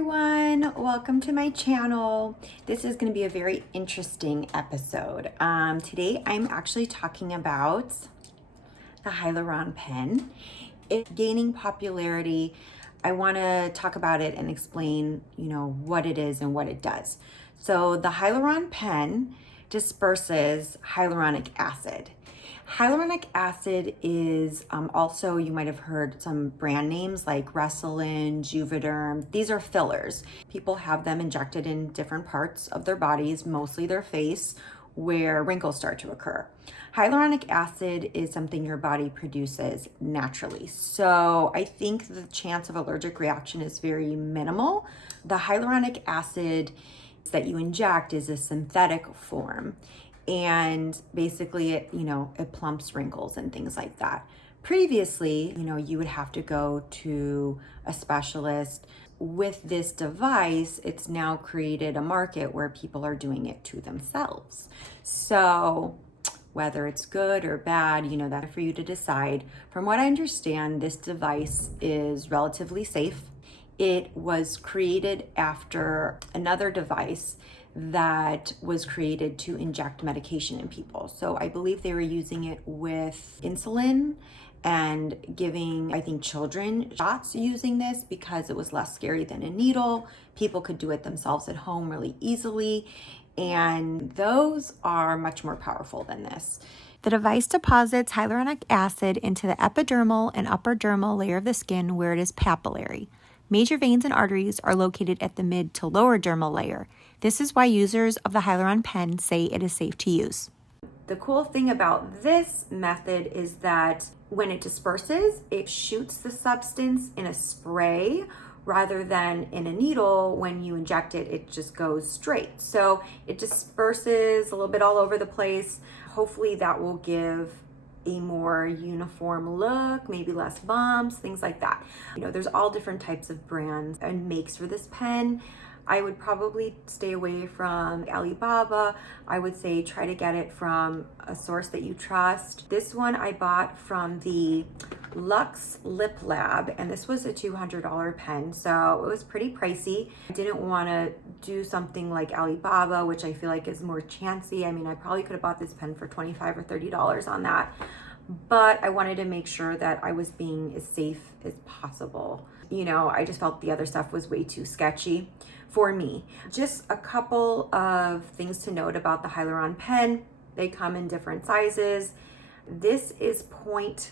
everyone, welcome to my channel. This is going to be a very interesting episode. Today I'm actually talking about the Hyaluron Pen. It's gaining popularity. I want to talk about it and explain, what it is and what it does. So the Hyaluron Pen disperses hyaluronic acid. Hyaluronic acid is also, you might have heard some brand names like Restylane, Juvederm. These are fillers. People have them injected in different parts of their bodies, mostly their face, where wrinkles start to occur. Hyaluronic acid is something your body produces naturally. So I think the chance of allergic reaction is very minimal. The hyaluronic acid that you inject is a synthetic form. And basically it plumps wrinkles and things like that. Previously, you would have to go to a specialist. With this device, it's now created a market where people are doing it to themselves. So whether it's good or bad, that's for you to decide. From what I understand, this device is relatively safe. It was created after another device that was created to inject medication in people. So I believe they were using it with insulin and giving, I think, children shots using this because it was less scary than a needle. People could do it themselves at home really easily. And those are much more powerful than this. The device deposits hyaluronic acid into the epidermal and upper dermal layer of the skin where it is papillary. Major veins and arteries are located at the mid to lower dermal layer. This is why users of the Hyaluron Pen say it is safe to use. The cool thing about this method is that when it disperses, it shoots the substance in a spray rather than in a needle. When you inject it, it just goes straight. So it disperses a little bit all over the place. Hopefully that will give a more uniform look, maybe less bumps, things like that. There's all different types of brands and makes for this pen. I would probably stay away from Alibaba. I would say try to get it from a source that you trust. This one I bought from the Luxe Lip Lab, and this was a $200 pen, so it was pretty pricey. I didn't want to do something like Alibaba, which I feel like is more chancy. I probably could have bought this pen for $25 or $30 on that, but I wanted to make sure that I was being as safe as possible. I just felt the other stuff was way too sketchy for me. Just a couple of things to note about the Hyaluron Pen. They come in different sizes. This is 0.3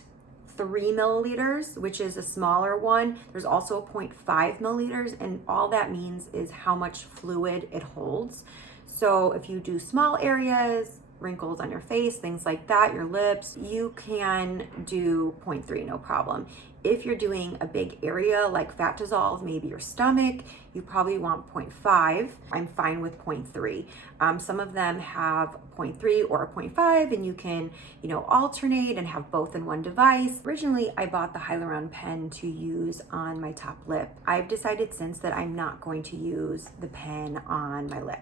milliliters, which is a smaller one. There's also 0.5 milliliters, and all that means is how much fluid it holds. So if you do small areas, wrinkles on your face, things like that, your lips, you can do 0.3, no problem. If you're doing a big area like fat dissolve, maybe your stomach, you probably want 0.5. I'm fine with 0.3. Some of them have 0.3 or a 0.5, and you can, alternate and have both in one device. Originally, I bought the Hyaluron Pen to use on my top lip. I've decided since that I'm not going to use the pen on my lip.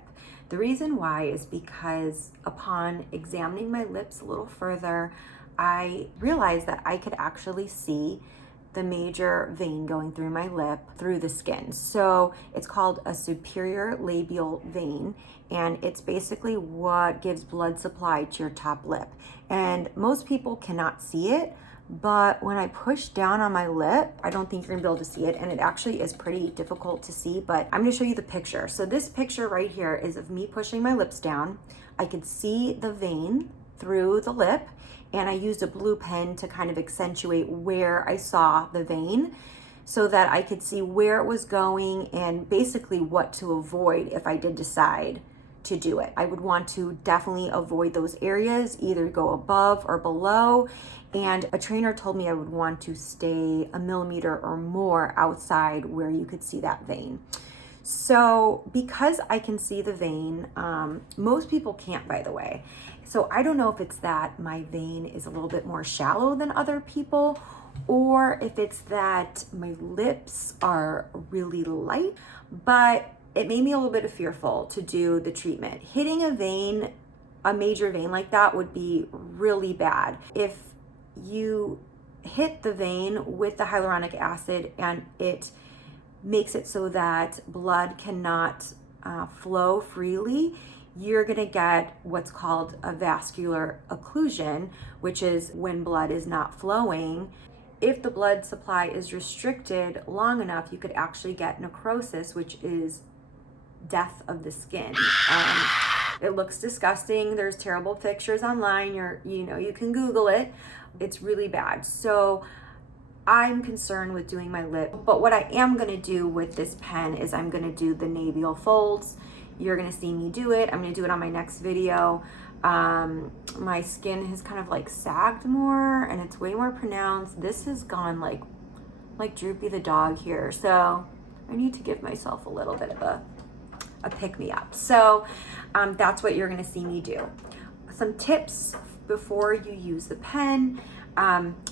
The reason why is because upon examining my lips a little further, I realized that I could actually see the major vein going through my lip through the skin. So it's called a superior labial vein, and it's basically what gives blood supply to your top lip. And most people cannot see it, but when I push down on my lip, I don't think you're gonna be able to see it, and it actually is pretty difficult to see, but I'm gonna show you the picture. So this picture right here is of me pushing my lips down. I could see the vein through the lip, and I used a blue pen to kind of accentuate where I saw the vein so that I could see where it was going and basically what to avoid if I did decide to do it. I would want to definitely avoid those areas, either go above or below. And a trainer told me I would want to stay a millimeter or more outside where you could see that vein. So because I can see the vein, most people can't, by the way. So I don't know if it's that my vein is a little bit more shallow than other people, or if it's that my lips are really light, but it made me a little bit fearful to do the treatment. Hitting a vein, a major vein like that would be really bad. If you hit the vein with the hyaluronic acid and it makes it so that blood cannot flow freely, you're going to get what's called a vascular occlusion, which is when blood is not flowing. If the blood supply is restricted long enough, you could actually get necrosis, which is death of the skin. It looks disgusting. There's terrible pictures online. You can Google it. It's really bad. So I'm concerned with doing my lip, but what I am going to do with this pen is I'm going to do the labial folds. You're going to see me do it. I'm going to do it on my next video. My skin has kind of like sagged more and it's way more pronounced. This has gone like Droopy the dog here. So I need to give myself a little bit of a pick me up. So that's what you're going to see me do. Some tips before you use the pen.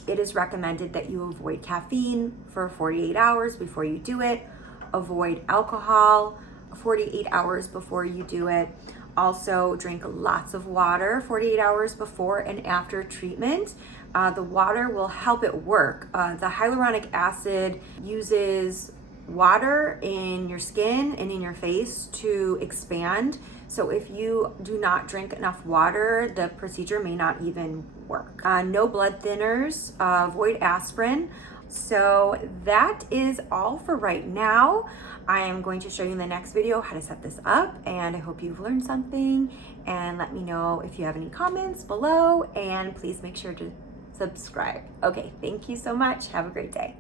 It is recommended that you avoid caffeine for 48 hours before you do it. Avoid alcohol 48 hours before you do it. Also drink lots of water 48 hours before and after treatment. The water will help it work. The hyaluronic acid uses water in your skin and in your face to expand. So if you do not drink enough water, the procedure may not even work. No blood thinners, avoid aspirin. So that is all for right now. I am going to show you in the next video how to set this up, and I hope you've learned something, and let me know if you have any comments below, and please make sure to subscribe. Okay, thank you so much. Have a great day.